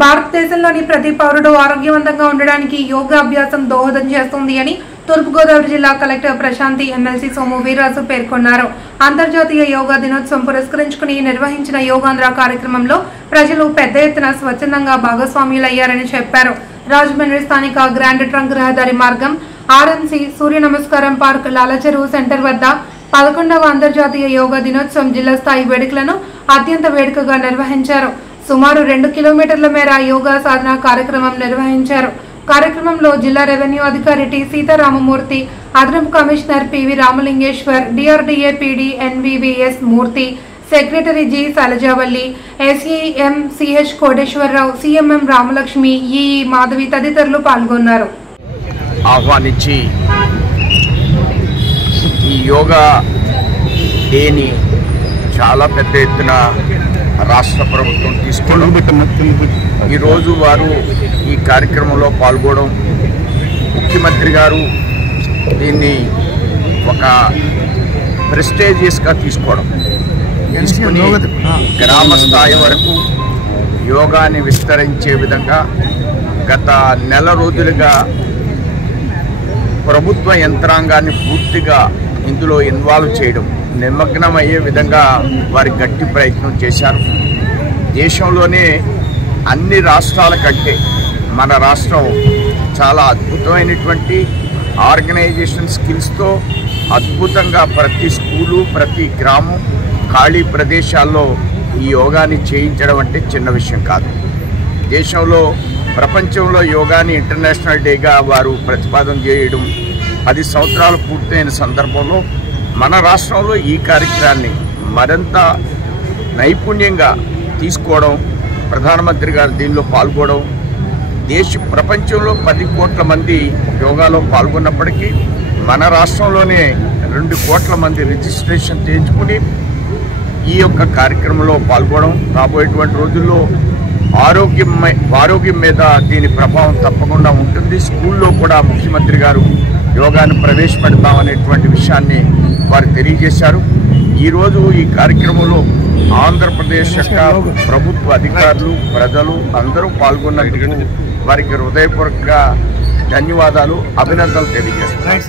భారతదేశంలోని ప్రతి పౌరుడు ఆరోగ్యవంతంగా ఉండడానికి యోగా అభ్యాసం దోహదం చేస్తుంది అని తూర్పుగోదావరి జిల్లా కలెక్టర్ ప్రశాంతి ఎమ్మెల్సీ సోము వీర్రాజు పేర్కొన్నారు. అంతర్జాతీయ యోగా దినోత్సవం పురస్కరించుకుని నిర్వహించిన యోగాంధ్ర కార్యక్రమంలో ప్రజలు పెద్ద ఎత్తున స్వచ్ఛందంగా భాగస్వాములయ్యారని చెప్పారు. రాజమండ్రి స్థానిక గ్రాండ్ ట్రంక్ రహదారి మార్గం, ఆర్ఎంసీ, సూర్య నమస్కారం పార్క్, లాలచెరువు సెంటర్ వద్ద 11వ అంతర్జాతీయ యోగా దినోత్సవం జిల్లా స్థాయి వేడుకలను అత్యంత వేడుకగా నిర్వహించారు. సుమారు 2 కిలోమీటర్ల మేర యోగా సాధన కార్యక్రమం నిర్వహించారు. కార్యక్రమంలో జిల్లా రెవెన్యూ అధికారి టి సీతారామమూర్తి, అదనపు commissioner PV Ramalingeshwar, DRDA PD NVVS Murthy, secretary G Shailajavalli, SEM CH Koteswararao, CMM Ramalakshmi, EE Madhavi తదితరులు పాల్గొన్నారు. ఆహ్వానించి ఈ యోగా డేని చాలా పెద్ద ఎత్తున రాష్ట్ర ప్రభుత్వం తీసుకోవడం, ఈరోజు వారు ఈ కార్యక్రమంలో పాల్గొనడం, ముఖ్యమంత్రి గారు దీన్ని ఒక ప్రెస్టేజియస్గా తీసుకుని గ్రామ స్థాయి వరకు యోగాని విస్తరించే విధంగా గత నెల రోజులుగా ప్రభుత్వ యంత్రాంగాన్ని పూర్తిగా ఇందులో ఇన్వాల్వ్ చేయడం, నిమగ్నం అయ్యే విధంగా వారి గట్టి ప్రయత్నం చేశారు. దేశంలోనే అన్ని రాష్ట్రాల కంటే మన రాష్ట్రం చాలా అద్భుతమైనటువంటి ఆర్గనైజేషన్ స్కిల్స్తో అద్భుతంగా ప్రతి స్కూలు, ప్రతి గ్రామం, ఖాళీ ప్రదేశాల్లో ఈ యోగాని చేయించడం అంటే చిన్న విషయం కాదు. దేశంలో, ప్రపంచంలో యోగాని ఇంటర్నేషనల్ డేగా వారు ప్రతిపాదన చేయడం 10 సంవత్సరాలు పూర్తయిన సందర్భంలో మన రాష్ట్రంలో ఈ కార్యక్రమాన్ని మరింత నైపుణ్యంగా తీసుకోవడం, ప్రధానమంత్రి గారు దీనిలో పాల్గొనడం, ప్రపంచంలో 10 కోట్ల మంది యోగాలో పాల్గొన్నప్పటికీ మన రాష్ట్రంలోనే 2 కోట్ల మంది రిజిస్ట్రేషన్ చేయించుకుని ఈ యొక్క కార్యక్రమంలో పాల్గొనడం రాబోయేటువంటి రోజుల్లో ఆరోగ్యం మీద దీని ప్రభావం తప్పకుండా ఉంటుంది. స్కూల్లో కూడా ముఖ్యమంత్రి గారు యోగాను ప్రవేశపెడతామనేటువంటి విషయాన్ని వారు తెలియజేశారు. ఈరోజు ఈ కార్యక్రమంలో ఆంధ్రప్రదేశ్ యొక్క ప్రభుత్వ అధికారులు, ప్రజలు అందరూ పాల్గొన్నందుకు వారికి హృదయపూర్వక ధన్యవాదాలు, అభినందనలు తెలియజేస్తున్నారు.